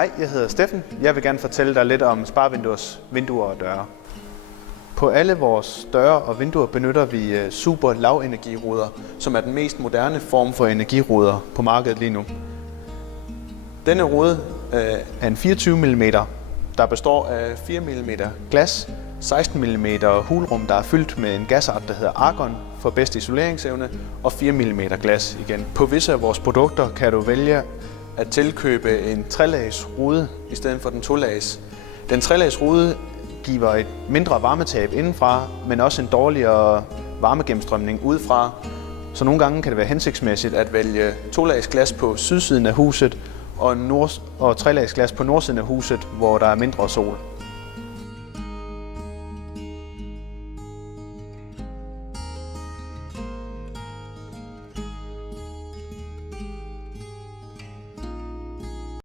Hej, jeg hedder Steffen. Jeg vil gerne fortælle dig lidt om Sparvinduers vinduer og døre. På alle vores døre og vinduer benytter vi super lavenergiruder, som er den mest moderne form for energiruder på markedet lige nu. Denne rude er en 24 mm, der består af 4 mm glas, 16 mm hulrum, der er fyldt med en gasart, der hedder argon for bedst isoleringsevne, og 4 mm glas igen. På visse af vores produkter kan du vælge at tilkøbe en 3-lags rude i stedet for den 2-lags. Den 3-lags rude giver et mindre varmetab indenfra, men også en dårligere varmegennemstrømning udefra. Så nogle gange kan det være hensigtsmæssigt at vælge 2-lags glas på sydsiden af huset og 3-lags glas på nordsiden af huset, hvor der er mindre sol.